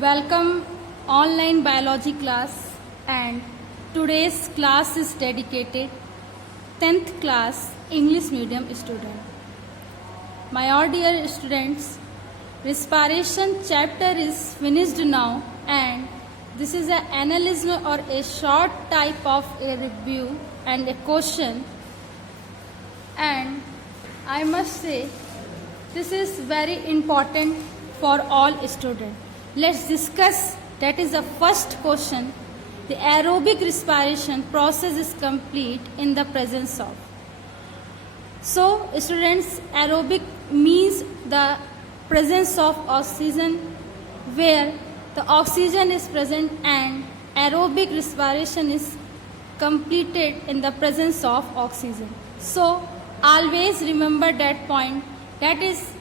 Welcome online biology class, and today's class is dedicated 10th class English medium student. My dear students, respiration chapter is finished now, and this is an analysis or a short type of a review and a question, and I must say this is very important for all students. Let's discuss. That is the first question. The aerobic respiration process is complete in the presence of. So, students, aerobic means the presence of oxygen, where the oxygen is present, and aerobic respiration is completed in the presence of oxygen. So, always remember that point. That is,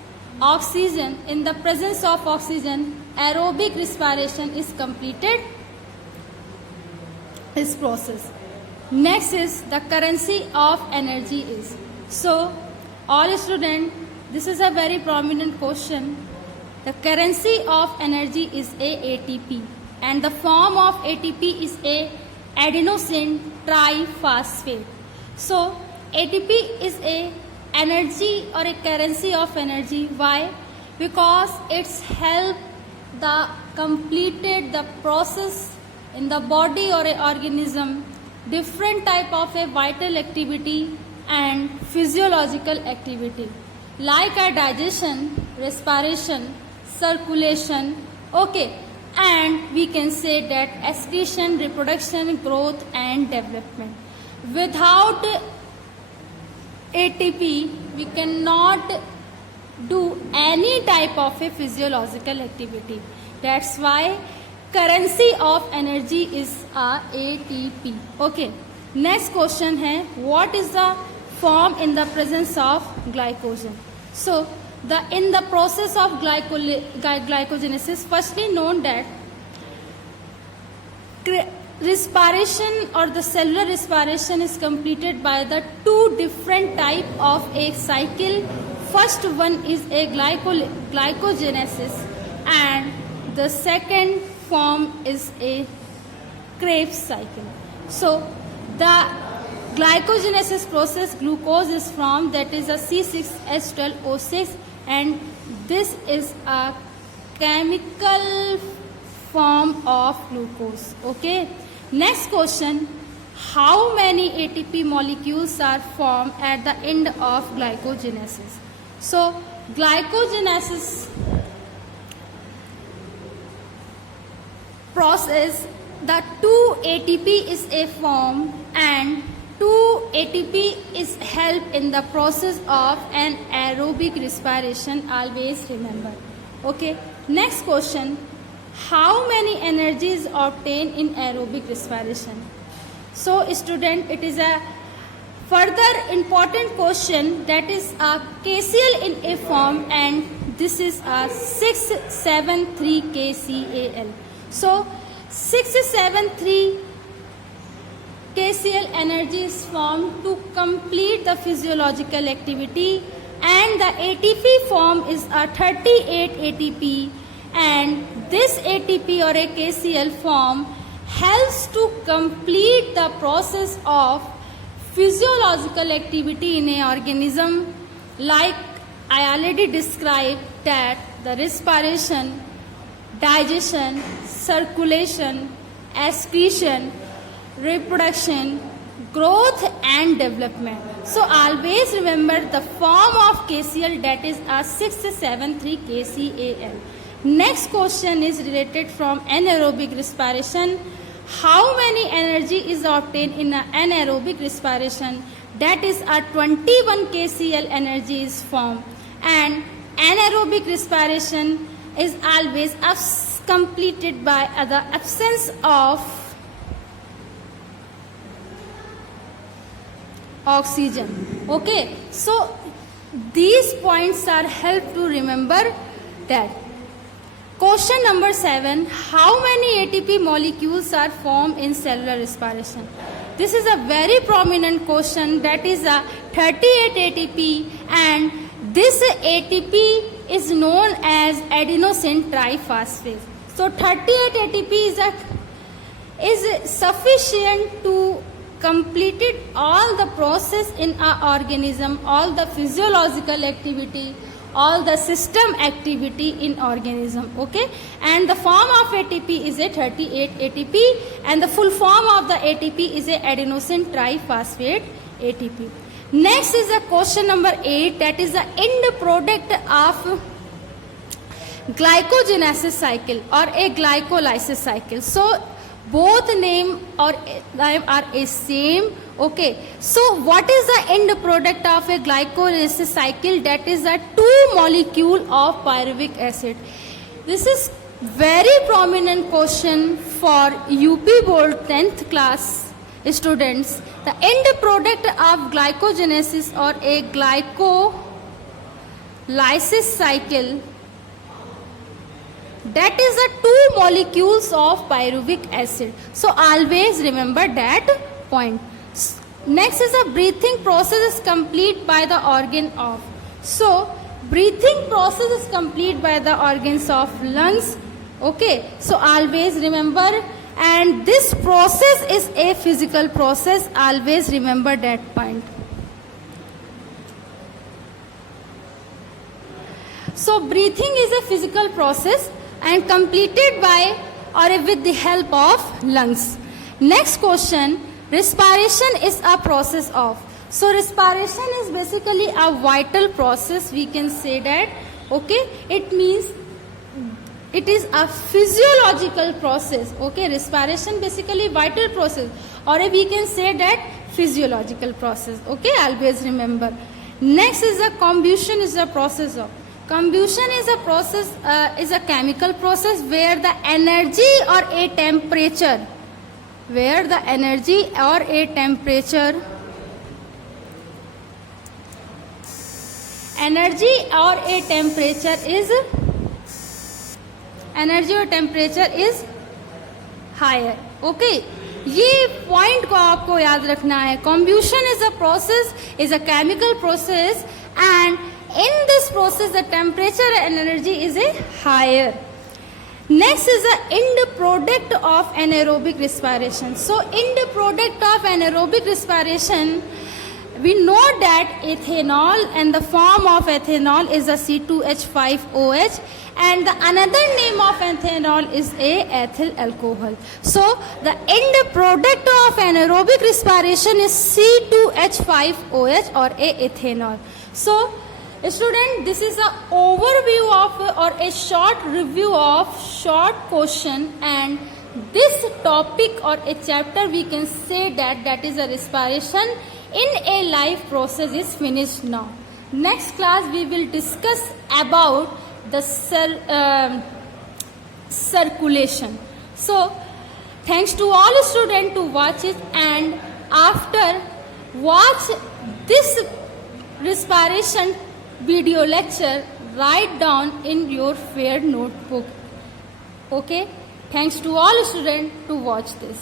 oxygen, in the presence of oxygen, aerobic respiration is completed this process. Next is the currency of energy is. So, all students, this is a very prominent question. The currency of energy is a ATP, and the form of ATP is a adenosine triphosphate. So, ATP is a energy or a currency of energy. Why? Because it's help the completed the process in the body or a organism, different type of a vital activity and physiological activity like a digestion, respiration, circulation, okay, and we can say that excretion, reproduction, growth and development. Without ATP, we cannot do any type of a physiological activity. That's why currency of energy is ATP. Okay. Next question है, what is the form in the presence of glycogen? So, in the process of glycogenesis, firstly known that respiration or the cellular respiration is completed by the two different type of a cycle. First one is a glycogenesis, and the second form is a Krebs cycle. So the glycogenesis process, glucose is formed, that is a C6H12O6, and this is a chemical form of glucose. Okay. Next question, how many ATP molecules are formed at the end of glycogenesis? So, glycogenesis process, the 2 ATP is a form, and 2 ATP is help in the process of an aerobic respiration. Always remember. Okay. Next question, how many energies obtained in aerobic respiration? So, student, it is a further important question, that is a KCl in a form, and this is a 673 KCAL. So 673 KCl energy is formed to complete the physiological activity, and the ATP form is a 38 ATP, and this ATP or a KCl form helps to complete the process of physiological activity in a organism, like I already described that the respiration, digestion, circulation, excretion, reproduction, growth and development. So always remember the form of KCl, that is a 673 KCAL. Next question is related from anaerobic respiration. How many energy is obtained in an anaerobic respiration? That is a 21 KCl energy is formed, and anaerobic respiration is always completed by the absence of oxygen. Okay, so these points are help to remember that. Question number 7, how many ATP molecules are formed in cellular respiration? This is a very prominent question, that is a 38 ATP, and this ATP is known as adenosine triphosphate. So 38 ATP is sufficient to completed all the process in our organism, all the physiological activity, all the system activity in organism. Okay, and the form of ATP is a 38 ATP, and the full form of the ATP is a adenosine triphosphate ATP. Next is a question number 8, that is the end product of glycogenesis cycle or a glycolysis cycle. So both name are a same. Okay, so what is the end product of a glycolysis cycle? That is a 2 molecule of pyruvic acid. This is very prominent question for UP board 10th class students. The end product of glycogenesis or a glycolysis cycle, that is the 2 molecules of pyruvic acid. So always remember that point. Next is a breathing process is complete by the organ of. So breathing process is complete by the organs of lungs. Okay, so always remember, and this process is a physical process. Always remember that point. So breathing is a physical process and completed by or with the help of lungs. Next question, respiration is a process of. So respiration is basically a vital process, we can say that. Okay, it means it is a physiological process. Okay, respiration basically vital process, or we can say that physiological process. Okay, always remember. Next is a combustion is a process of. Combustion is a process, is a chemical process where the energy or a temperature, is higher. Okay, ये point को आपको याद रखना है. Combustion is a process, is a chemical process, and in this process the temperature and energy is a higher. Next is the end product of anaerobic respiration. So end product of anaerobic respiration, we know that ethanol, and the form of ethanol is a C2H5OH, and the another name of ethanol is a ethyl alcohol. So the end product of anaerobic respiration is C2H5OH or a ethanol. So student, this is an overview of or a short review of short question, and this topic or a chapter we can say that is a respiration in a life process is finished now. Next class we will discuss about the circulation. So thanks to all students to watch it, and after watch this respiration video lecture, write down in your fair notebook. Okay, thanks to all students to watch this.